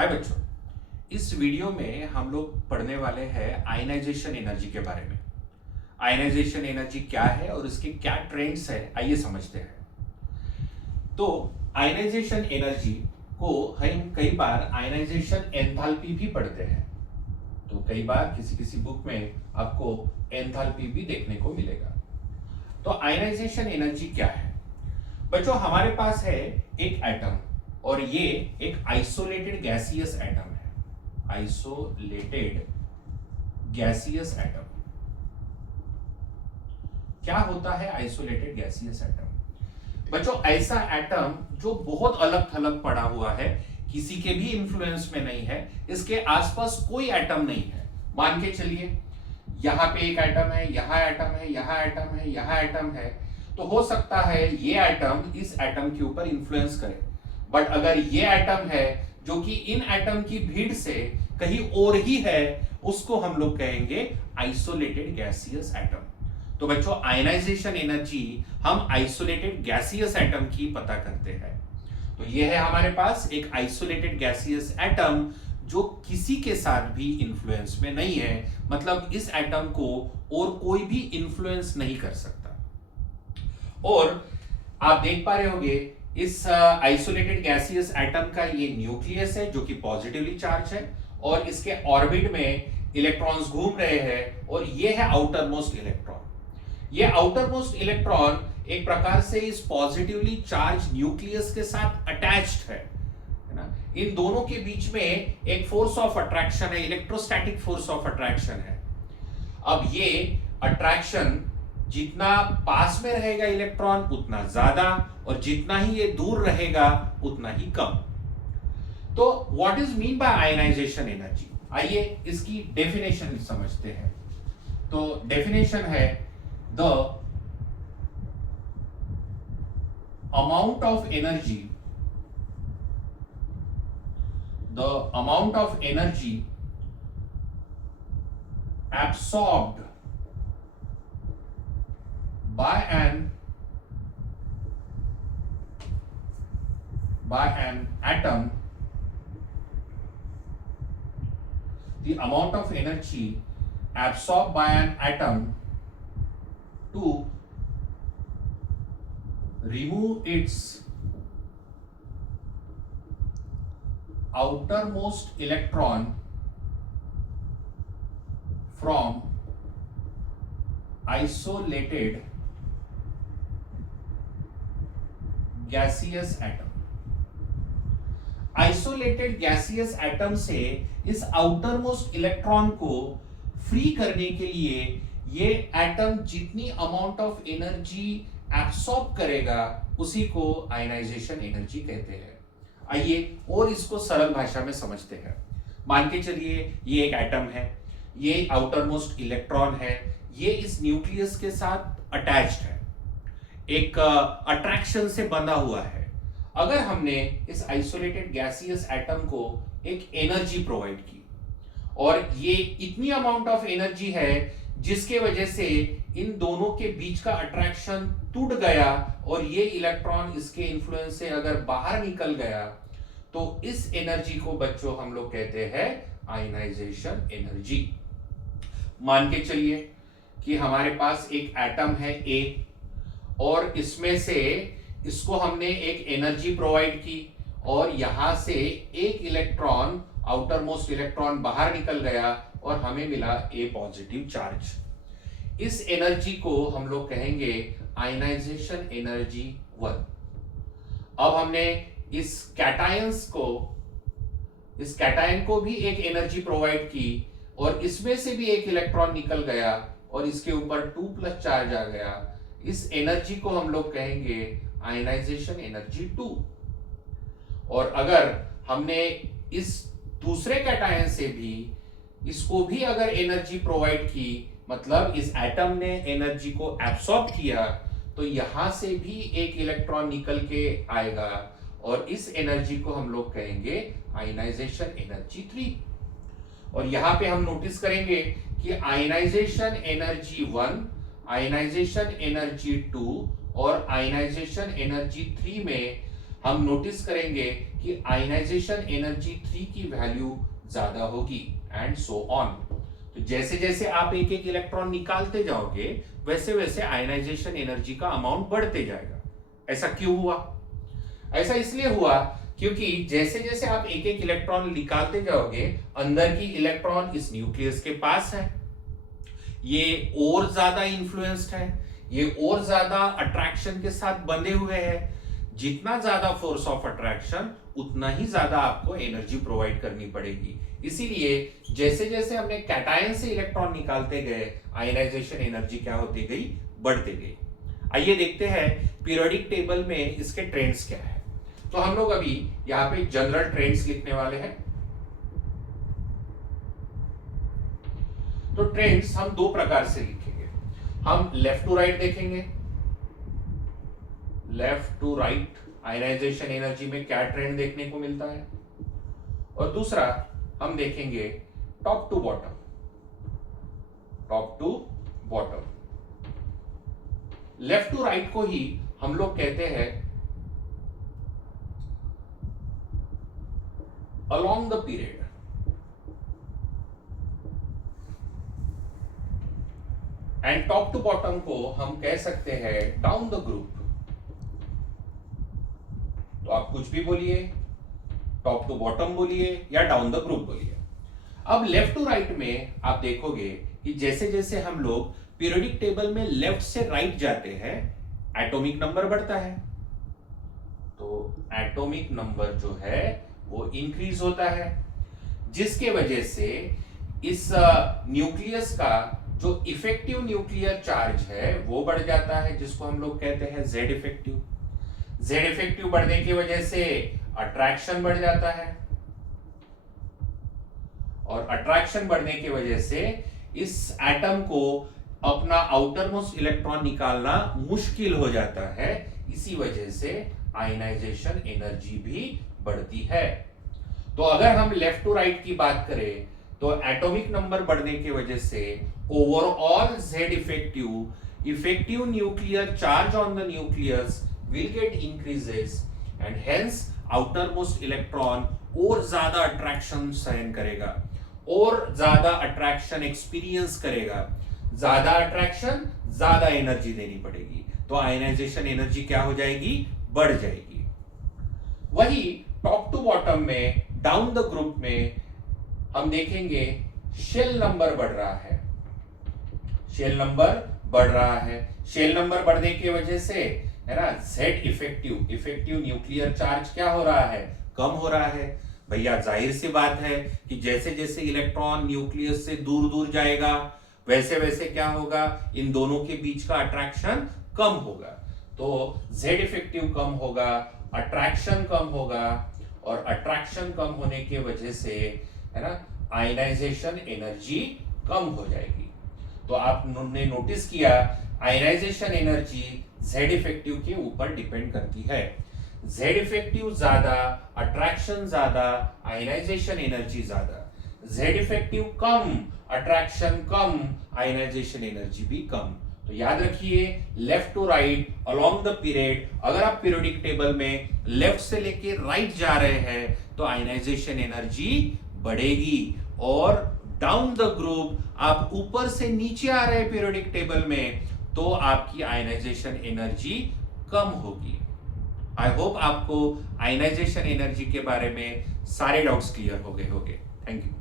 हाय बच्चों। इस वीडियो में हम लोग पढ़ने वाले हैं आयनाइजेशन एनर्जी के बारे में। आयनाइजेशन एनर्जी क्या है और इसके क्या ट्रेंड्स है, आइए समझते हैं। तो आयनाइजेशन एनर्जी को हम कई बार आयनाइजेशन एंथैल्पी भी पढ़ते हैं। तो कई बार किसी किसी बुक में आपको एंथैल्पी भी देखने को मिलेगा। तो आयनाइजेशन एनर्जी क्या है बच्चों? हमारे पास है एक एटम और ये एक आइसोलेटेड गैसियस एटम है। Isolated gaseous atom. क्या होता है आइसोलेटेड गैसियस एटम? बच्चों ऐसा एटम जो बहुत अलग थलग पड़ा हुआ है, किसी के भी इंफ्लुएंस में नहीं है, इसके आसपास कोई एटम नहीं है। मान के चलिए यहां पे एक एटम है, यहां एटम है, यहां एटम है, यहां एटम है। तो हो सकता है ये एटम इस एटम के ऊपर इंफ्लुएंस करे, बट अगर ये एटम है जो कि इन एटम की भीड़ से कहीं और ही है, उसको हम लोग कहेंगे आइसोलेटेड गैसियस एटम। तो बच्चों आयनाइजेशन एनर्जी हम आइसोलेटेड गैसियस एटम की पता करते हैं। तो ये है हमारे पास एक आइसोलेटेड गैसियस एटम जो किसी के साथ भी इंफ्लुएंस में नहीं है, मतलब इस एटम को और कोई भी इंफ्लुएंस नहीं कर सकता। और आप देख पा रहे होंगे इस आइसोलेटेड गैसियस एटम का ये न्यूक्लियस है जो कि पॉजिटिवली चार्ज है और इसके ऑर्बिट में इलेक्ट्रॉन्स घूम रहे हैं और ये है आउटर मोस्ट इलेक्ट्रॉन। ये आउटर मोस्ट इलेक्ट्रॉन एक प्रकार से इस पॉजिटिवली चार्ज न्यूक्लियस के साथ अटैच्ड है ना। इन दोनों के बीच में एक फोर्स ऑफ अट्रैक्शन है, इलेक्ट्रोस्टैटिक फोर्स ऑफ अट्रैक्शन है। अब ये अट्रैक्शन जितना पास में रहेगा इलेक्ट्रॉन उतना ज्यादा और जितना ही ये दूर रहेगा उतना ही कम। तो what is mean by ionisation energy? आइए इसकी डेफिनेशन समझते हैं। तो डेफिनेशन है the amount of energy absorbed by an atom, the amount of energy absorbed by an atom to remove its outermost electron from isolated gaseous atom. Isolated gaseous atom से इस outer most electron को free करने के लिए ये atom जितनी amount of energy absorb करेगा उसी को आयनाइजेशन एनर्जी कहते हैं। आइए और इसको सरल भाषा में समझते हैं। मान के चलिए ये एक एटम है, ये आउटर मोस्ट इलेक्ट्रॉन है, ये इस न्यूक्लियस के साथ अटैच्ड है, एक अट्रैक्शन से बंधा हुआ है। अगर हमने इस आइसोलेटेड गैसियस एटम को एक एनर्जी प्रोवाइड की और ये इतनी अमाउंट ऑफ एनर्जी है जिसके वजह से इन दोनों के बीच का अट्रैक्शन टूट गया और ये इलेक्ट्रॉन इसके इन्फ्लुएंस से अगर बाहर निकल गया, तो इस एनर्जी को बच्चों हम लोग कहते हैं आयनाइजेशन एनर्जी। मान के चलिए कि हमारे पास एक एटम है ए और इसमें से इसको हमने एक एनर्जी प्रोवाइड की और यहां से एक इलेक्ट्रॉन, आउटर मोस्ट इलेक्ट्रॉन बाहर निकल गया और हमें मिला ए पॉजिटिव चार्ज। इस एनर्जी को हम लोग कहेंगे आयनाइजेशन एनर्जी 1। अब हमने इस कैटायन को भी एक एनर्जी प्रोवाइड की और इसमें से भी एक इलेक्ट्रॉन निकल गया और इसके ऊपर 2+ चार्ज आ गया। इस एनर्जी को हम लोग कहेंगे आयनाइजेशन एनर्जी 2। और अगर हमने इस दूसरे कैटायन से भी इसको भी अगर एनर्जी प्रोवाइड की, मतलब इस एटम ने एनर्जी को एब्सॉर्ब किया, तो यहां से भी एक इलेक्ट्रॉन निकल के आएगा और इस एनर्जी को हम लोग कहेंगे आयनाइजेशन एनर्जी 3। और यहां पे हम नोटिस करेंगे कि आयनाइजेशन एनर्जी 1, आयनाइजेशन एनर्जी 2 और आयनाइजेशन एनर्जी 3 में हम नोटिस करेंगे कि आयनाइजेशन एनर्जी 3 की वैल्यू ज्यादा होगी एंड सो ऑन। तो जैसे जैसे आप एक एक इलेक्ट्रॉन निकालते जाओगे वैसे वैसे आयनाइजेशन एनर्जी का अमाउंट बढ़ते जाएगा। ऐसा क्यों हुआ? ऐसा इसलिए हुआ क्योंकि जैसे जैसे आप एक एक इलेक्ट्रॉन निकालते जाओगे अंदर की इलेक्ट्रॉन इस न्यूक्लियस के पास है, ये और ज्यादा इन्फ्लुएंस्ड है, ये और ज्यादा अट्रैक्शन के साथ बंधे हुए हैं। जितना ज्यादा फोर्स ऑफ अट्रैक्शन उतना ही ज्यादा आपको एनर्जी प्रोवाइड करनी पड़ेगी। इसीलिए जैसे जैसे हमने कैटायन से इलेक्ट्रॉन निकालते गए आयनाइजेशन एनर्जी क्या होती गई? बढ़ते गई। आइए देखते हैं पीरियोडिक टेबल में इसके ट्रेंड्स क्या है। तो हम लोग अभी यहां पे जनरल ट्रेंड्स लिखने वाले हैं। तो ट्रेंड्स हम दो प्रकार से लिखेंगे। हम लेफ्ट टू राइट देखेंगे, left to right ionisation energy में क्या ट्रेंड देखने को मिलता है, और दूसरा हम देखेंगे top to bottom, top to bottom. Left to right को ही हम लोग कहते हैं along the period, and top to bottom को हम कह सकते हैं डाउन द ग्रुप। तो आप कुछ भी बोलिए, टॉप टू बॉटम बोलिए या डाउन द ग्रुप बोलिए। अब लेफ्ट टू राइट में आप देखोगे कि जैसे जैसे हम लोग पीरियोडिक टेबल में लेफ्ट से राइट जाते हैं एटॉमिक नंबर बढ़ता है। तो एटॉमिक नंबर जो है वो इंक्रीज होता है, जिसके वजह से इस न्यूक्लियस का जो इफेक्टिव न्यूक्लियर चार्ज है वो बढ़ जाता है, जिसको हम लोग कहते हैं जेड इफेक्टिव। जेड इफेक्टिव बढ़ने की वजह से अट्रैक्शन बढ़ जाता है, और अट्रैक्शन बढ़ने की वजह से इस एटम को अपना आउटर मोस्ट इलेक्ट्रॉन निकालना मुश्किल हो जाता है। इसी वजह से आयनाइजेशन एनर्जी भी बढ़ती है। तो अगर हम लेफ्ट टू राइट की बात करें तो एटॉमिक नंबर बढ़ने की वजह से overall Z effective nuclear charge on the nucleus will get increases, and hence outer most electron और ज्यादा अट्रैक्शन सहन करेगा, और ज्यादा अट्रैक्शन एक्सपीरियंस करेगा। ज्यादा अट्रैक्शन ज्यादा एनर्जी देनी पड़ेगी, तो आयनाइजेशन एनर्जी क्या हो जाएगी? बढ़ जाएगी। वही टॉप टू बॉटम में डाउन द ग्रुप में हम देखेंगे शेल नंबर बढ़ रहा है, शेल नंबर बढ़ रहा है। शेल नंबर बढ़ने की वजह से है ना जेड इफेक्टिव न्यूक्लियर चार्ज क्या हो रहा है? कम हो रहा है। भैया जाहिर सी बात है कि जैसे जैसे इलेक्ट्रॉन न्यूक्लियस से दूर दूर जाएगा वैसे वैसे क्या होगा? इन दोनों के बीच का अट्रैक्शन कम होगा, तो जेड इफेक्टिव कम होगा, अट्रैक्शन कम होगा, और अट्रैक्शन कम होने की वजह से है ना आयनाइजेशन एनर्जी कम हो जाएगी। तो आपने नोटिस किया आयनाइजेशन एनर्जी जेड इफेक्टिव के ऊपर डिपेंड करती है। जेड इफेक्टिव ज्यादा, अट्रैक्शन ज्यादा, आयनाइजेशन एनर्जी ज्यादा। जेड इफेक्टिव कम, अट्रैक्शन कम, आयनाइजेशन एनर्जी भी कम। तो याद रखिए left to right along the period, अगर आप पीरियोडिक टेबल में लेफ्ट से लेके राइट जा रहे हैं तो आयनाइजेशन एनर्जी बढ़ेगी, और डाउन द ग्रुप आप ऊपर से नीचे आ रहे हैं पीरियोडिक टेबल में तो आपकी आयनाइजेशन एनर्जी कम होगी। आई होप आपको आयनाइजेशन एनर्जी के बारे में सारे डाउट्स क्लियर हो गए होंगे। Thank you.